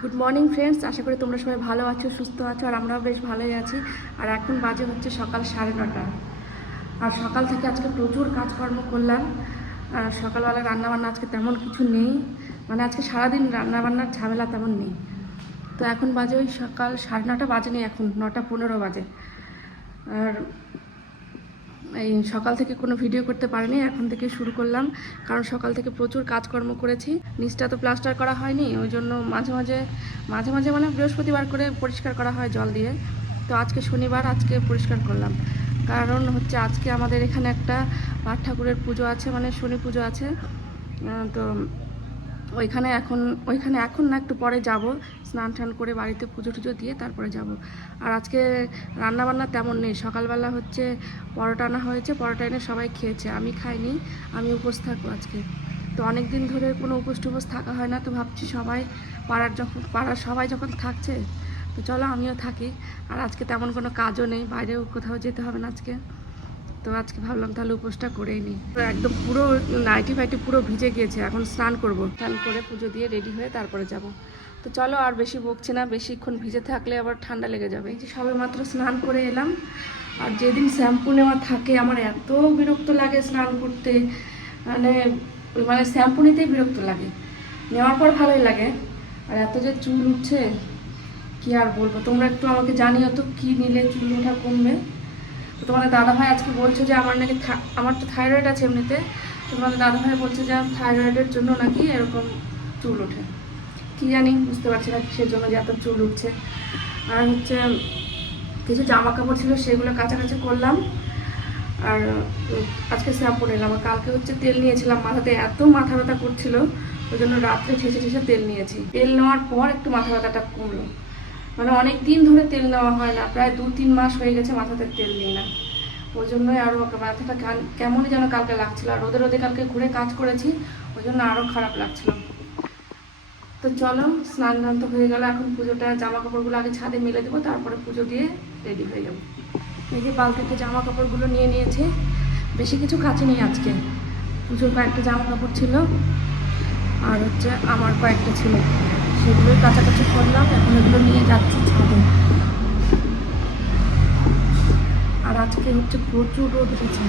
Good morning friends, আশা করি তোমরা সবাই ভালো আছো, সুস্থ আছো, আর আমরাও বেশ ভালোই আছি। আর এখন বাজে হচ্ছে সকাল 9:30। আর সকাল থেকে আজকে প্রচুর কাজকর্ম করলাম। আর সকালবেলা রান্নাবান্না আজকে তেমন কিছু নেই, মানে আজকে সারাদিন রান্নাবান্নার ঝামেলা তেমন নেই। তো এখন বাজে ওই সকাল 9:30 বাজে নেই, এখন 9:15 বাজে। আর এই সকাল থেকে কোনো ভিডিও করতে পারিনি, এখন থেকে শুরু করলাম, কারণ সকাল থেকে প্রচুর কাজকর্ম করেছি। নিচটা তো প্লাস্টার করা হয়নি, ওই জন্য মাঝে মাঝে মানে বৃহস্পতিবার করে পরিষ্কার করা হয় জল দিয়ে। তো আজকে শনিবার, আজকে পরিষ্কার করলাম, কারণ হচ্ছে আজকে আমাদের এখানে একটা পাঠ ঠাকুরের পুজো আছে, মানে শনি পুজো আছে। তো ওইখানে এখন না, একটু পরে যাব, স্নান টান করে বাড়িতে পুজো টুজো দিয়ে তারপরে যাব। আর আজকে রান্নাবান্না তেমন নেই। সকালবেলা হচ্ছে পরোটা আনা হয়েছে, পরোটা এনে সবাই খেয়েছে, আমি খাইনি, আমি উপোস থাকবো আজকে। তো অনেক দিন ধরে কোনো উপোস টুপোস থাকা হয় না, তো ভাবছি সবাই পাড়ার সবাই যখন থাকছে, তো চলো আমিও থাকি। আর আজকে তেমন কোনো কাজও নেই, বাইরেও কোথাও যেতে হবে না আজকে। তো আজকে ভাবলাম তাহলে উপোসটা করেই নিই। তো একদম পুরো নাইটি ফাইটি পুরো ভিজে গিয়েছে, এখন স্নান করব, স্নান করে পুজো দিয়ে রেডি হয়ে তারপরে যাব। তো চলো, আর বেশি বকছি না, বেশিক্ষণ ভিজে থাকলে আবার ঠান্ডা লেগে যাবে। এই যে সবে মাত্র স্নান করে এলাম। আর যেদিন শ্যাম্পু নেওয়া থাকে আমার এত বিরক্ত লাগে স্নান করতে, মানে মানে শ্যাম্পু নিতেই বিরক্ত লাগে, নেওয়ার পর ভালোই লাগে। আর এত যে চুল উঠছে কি আর বলবো, তোমরা একটু আমাকে জানিও তো কী নিলে চুল ওঠা কমবে। তো তোমাদের দাদাভাই আজকে বলছে যে আমার নাকি আমার তো থাইরয়েড আছে এমনিতে, তো তোমাদের দাদাভাই বলছে যে থাইরয়েডের জন্য নাকি এরকম চুল ওঠে। কী জানি, বুঝতে পারছি না কিসের জন্য যে এত চুল উঠছে। আর হচ্ছে কিছু জামা কাপড় ছিল, সেগুলো কাছাকাছি করলাম। আর আজকে শ্যাম্পু নিলাম, আর কালকে হচ্ছে তেল নিয়েছিলাম, মাথাতে এত মাথা ব্যথা করছিল, ওই জন্য রাত্রে ঠেসে তেল নিয়েছি। তেল নেওয়ার পর একটু মাথা ব্যথাটা কমলো, মানে অনেক দিন ধরে তেল নেওয়া হয় না, প্রায় 2-3 মাস হয়ে গেছে মাথাতে তেল নিই না। ওই জন্যই আরও মাথাটা কেমনই যেন কালকে লাগছিল। আর রোদে কালকে ঘুরে কাজ করেছি, ওই জন্য আরও খারাপ লাগছিল। তো চলো, স্নান টান তো হয়ে গেল, এখন পুজোটা জামা কাপড়গুলো আগে ছাদে মেলে দেবো, তারপরে পুজো দিয়ে রেডি হয়ে যাবো। এই যে বালতিতে জামা কাপড়গুলো নিয়ে নিয়েছে, বেশি কিছু কাচিনি আজকে। পুজোর কয়েকটা জামা কাপড় ছিল, আর হচ্ছে আমার কয়েকটা ছিল, সেগুলোই কাছাকাছি করলাম। এখন এগুলো নিয়ে যাচ্ছি ছাদে। আর আজকে হচ্ছে প্রচুর রোদ উঠেছে,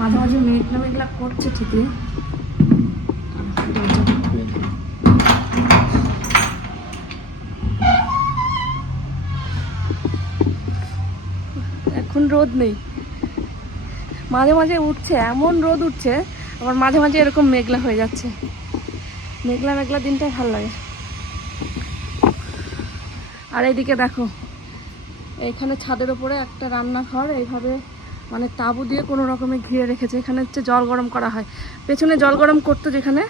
মাঝে মাঝে মেঘলা করছে ঠিকই। এখন রোদ নেই, মাঝে মাঝে উঠছে, এমন রোদ উঠছে, আবার মাঝে মাঝে এরকম মেঘলা হয়ে যাচ্ছে। মেঘলা দিনটাই ভালো লাগে। আর এইদিকে দেখো, এইখানে ছাদের ওপরে একটা রান্নাঘর এইভাবে মানে তাঁবু দিয়ে কোনো রকমে ঘিরে রেখেছে। এখানে হচ্ছে জল গরম করা হয়, পেছনে জল গরম করতো যেখানে,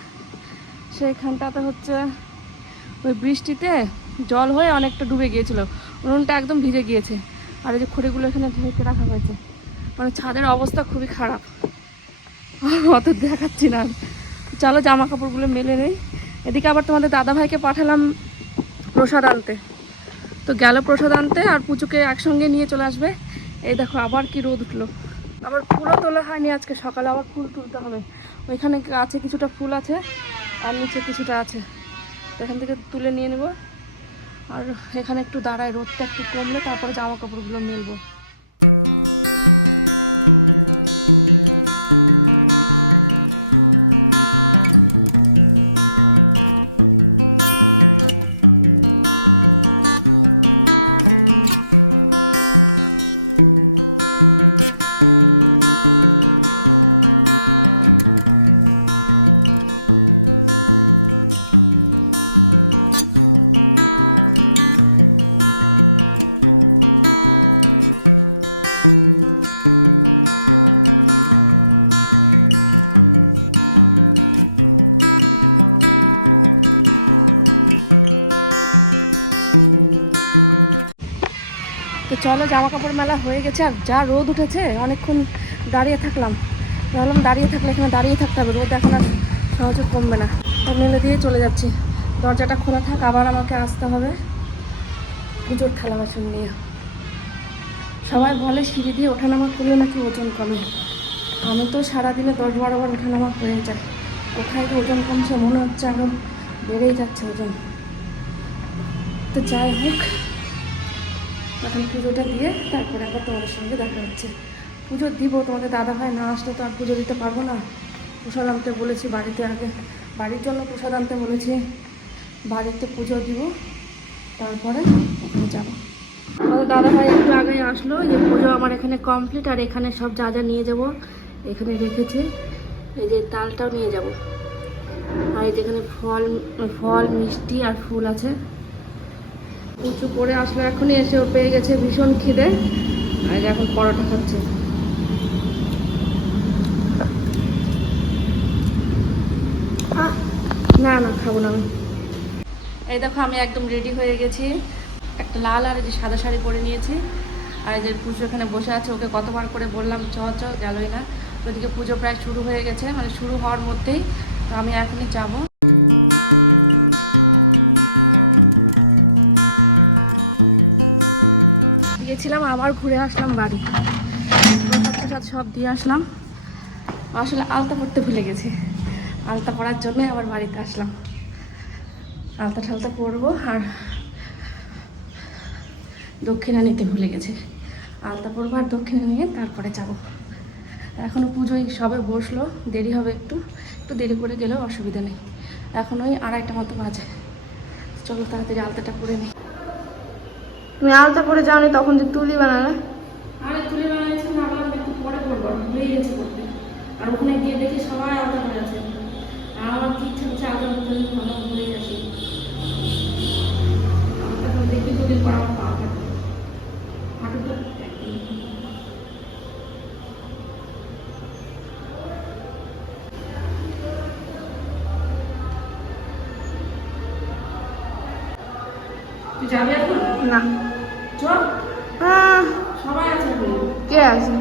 সেইখানটাতে হচ্ছে ওই বৃষ্টিতে জল হয়ে অনেকটা ডুবে গিয়েছিল, উনুনটা একদম ভিজে গিয়েছে। আর এই যে খড়িগুলো এখানে ঢেকে রাখা হয়েছে, মানে ছাদের অবস্থা খুবই খারাপ, অত দেখাচ্ছি না। চলো জামা কাপড়গুলো মেলে নেই। এদিকে আবার তোমাদের দাদাভাইকে পাঠালাম প্রসাদ আনতে, তো গেল প্রসাদ আনতে, আর পুচুকে একসঙ্গে নিয়ে চলে আসবে। এই দেখো আবার কি রোদ উঠলো। আবার ফুলও তোলা হয়নি আজকে, সকালে আবার ফুল তুলতে হবে। ওইখানে আছে কিছুটা ফুল আছে, আর নিচে কিছুটা আছে, এখান থেকে তুলে নিয়ে নেব। আর এখানে একটু দাঁড়ায়, রোদটা একটু কমলে তারপরে জামা কাপড়গুলো মেলবো। তো চলো, জামা কাপড় মেলা হয়ে গেছে। আর যা রোদ উঠেছে, অনেকক্ষণ দাঁড়িয়ে থাকলাম, ভাবলাম দাঁড়িয়ে থাকলে এখানে দাঁড়িয়ে থাকতে হবে, রোদ এখন আর সহজে কমবে না। মেলে দিয়ে চলে যাচ্ছি, দরজাটা খোলা থাক, আবার আমাকে আসতে হবে পুজোর থালা বাসন নিয়ে। সবাই বলে সিঁড়ি দিয়ে ওঠানামা করলে নাকি ওজন কমে, আমি তো সারাদিনে 10-12 বার ওঠানামা হয়ে যায়, কোথায় ওজন কমছে, মনে হচ্ছে আরও বেড়েই যাচ্ছে ওজন। তো যাই হোক, এখন পুজোটা দিয়ে তারপরে আবার তোমাদের সঙ্গে দেখা হচ্ছে। পুজো দিব, তোমাদের দাদা ভাই না আসলে তো আর পুজো দিতে পারবো না। প্রসাদ আনতে বলেছি বাড়িতে, আগে বাড়ির জন্য প্রসাদ আনতে বলেছি, বাড়িতে পুজো দিব, তারপরে ওখানে যাবো। আমাদের দাদা ভাই একটু আগে আসলো, যে পুজো আমার এখানে কমপ্লিট, আর এখানে সব যা যা নিয়ে যাব এখানে রেখেছে। এই যে তালটাও নিয়ে যাব, আর এই যেখানে ফল মিষ্টি আর ফুল আছে। উঁচু করে আসলো, এখনই এসে পেয়ে গেছে ভীষণ খিদে, আর এখন পরোটা খাচ্ছে। না না খাবো না আমি। এই দেখো আমি একদম রেডি হয়ে গেছি, একটা লাল আর যে সাদা শাড়ি পরে নিয়েছি। আর এই যে পুজো এখানে বসে আছে, ওকে কতবার করে বললাম চ চ, গেলই না। ওইদিকে পুজো প্রায় শুরু হয়ে গেছে, মানে শুরু হওয়ার মধ্যেই। তো আমি এখনই যাবো। গিয়েছিলাম, আবার ঘুরে আসলাম বাড়ি, প্রসাদ সব দিয়ে আসলাম। আসলে আলতা পরতে ভুলে গেছি, আলতা পরার জন্য আবার বাড়িতে আসলাম। আলতা ঠালতা পরবো, আর দক্ষিণা নিতে ভুলে গেছে। আলতা পরবো আর দক্ষিণা নিয়ে তারপরে যাব। এখনও পুজোয় সবে বসলো, দেরি হবে, একটু দেরি করে গেলেও অসুবিধা নেই। এখন ওই 2:30 মতো বাজে। চলো তাড়াতাড়ি আলতাটা পরে নিই। তুমি আলতা পরে যাওনি, তখন যে তুলি বানালে? আরে তুলি বানাইছি, ভাবলাম একটু পরে করবো, ভুলে গেছি করতে। আর ওখানে গিয়ে দেখি সবাই আলতা পরে আছে, আর আমার কি ইচ্ছা হচ্ছে আলতা পরতে, ভালো ভুলে গেছি। আলতা পরে দেখি দুদিন পর আমার পা কাটবে, হাঁটুটা তুই যাবি এখন? না। চল, আহ, সবাই আছে। কে আছে?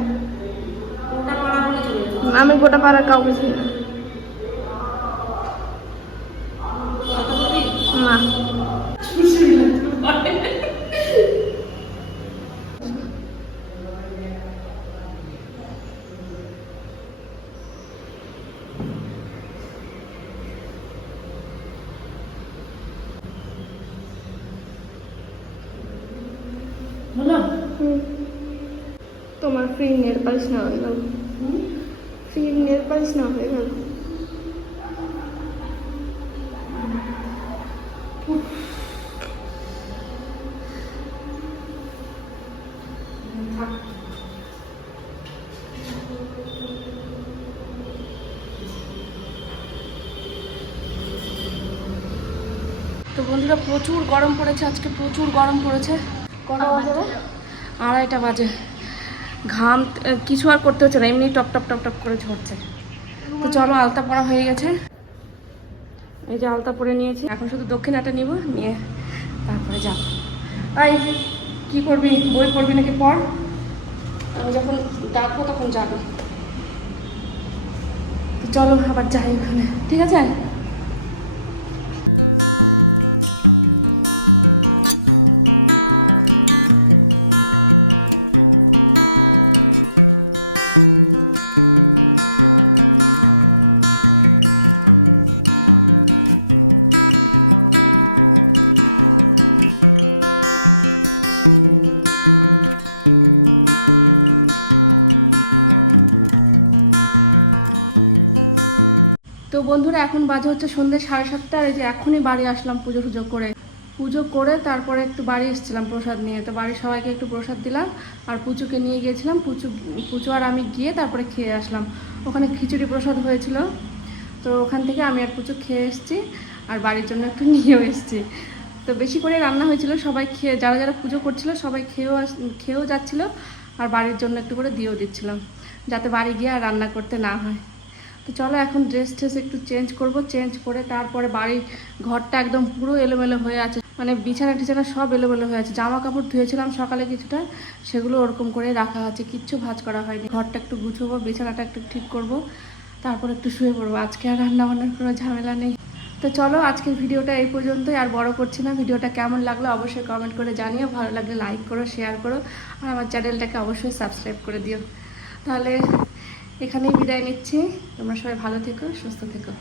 ওটা পাড়া বলে চলে যাবো। আমি গোটা পাড়ার কাউকে চিনি না। না। হলো? তোমার ফ্রি নেল পালিশ না হয়ে গেল, ফ্রি নেল পালিশ না হয়ে গেল। তো বন্ধুরা, প্রচুর গরম পড়েছে আজকে, প্রচুর গরম পড়েছে। কটা বাজে? 2:30 বাজে। ঘাম কিছু আর করতে হচ্ছে না, এমনি টপ টপ টপ টপ করে ঝরছে। তো চলো, আলতা পরা হয়ে গেছে, এই যে আলতা পরে নিয়েছি। এখন শুধু দক্ষিণাটা নিব, নিয়ে তারপরে যাব। এই কি করবি, বই পড়বি নাকি? পড়, আমি যখন ডাকবো তখন যাবি। তো চলো আবার যাই ওখানে, ঠিক আছে? তো বন্ধুরা, এখন বাজে হচ্ছে সন্ধ্যে 7:30। আর এই যে এখনই বাড়ি আসলাম পুজো করে তারপরে একটু বাড়ি এসেছিলাম প্রসাদ নিয়ে। তো বাড়ির সবাইকে একটু প্রসাদ দিলাম, আর পুচুকে নিয়ে গিয়েছিলাম। পুচু আর আমি গিয়ে তারপরে খেয়ে আসলাম। ওখানে খিচুড়ি প্রসাদ হয়েছিল, তো ওখান থেকে আমি আর পুচু খেয়ে এসেছি, আর বাড়ির জন্য একটু নিয়েও এসেছি। তো বেশি করে রান্না হয়েছিল, সবাই খেয়ে, যারা যারা পুজো করছিল সবাই খেয়েও যাচ্ছিল, আর বাড়ির জন্য একটু করে দিয়েও দিচ্ছিলাম, যাতে বাড়ি গিয়ে আর রান্না করতে না হয়। তো চলো এখন ড্রেস একটু চেঞ্জ করব, চেঞ্জ করে তারপরে বাড়ির ঘরটা একদম পুরো এলোমেলো হয়ে আছে, মানে বিছানা টিছানা সব এলোমেলো হয়ে আছে। জামা কাপড় ধুয়েছিলাম সকালে কিছুটা, সেগুলো ওরকম করে রাখা আছে, কিচ্ছু ভাঁজ করা হয়নি। ঘরটা একটু গুছবো, বিছানাটা একটু ঠিক করব, তারপর একটু শুয়ে পড়বো। আজকে আর রান্না বান্নার কোনো ঝামেলা নেই। তো চলো আজকের ভিডিওটা এই পর্যন্তই, আর বড় করছি না। ভিডিওটা কেমন লাগলো অবশ্যই কমেন্ট করে জানিও, ভালো লাগলে লাইক করো, শেয়ার করো, আর আমার চ্যানেলটাকে অবশ্যই সাবস্ক্রাইব করে দিও। তাহলে এখানেই বিদায় নিচ্ছি। তোমরা সবাই ভালো থেকো, সুস্থ থেকো।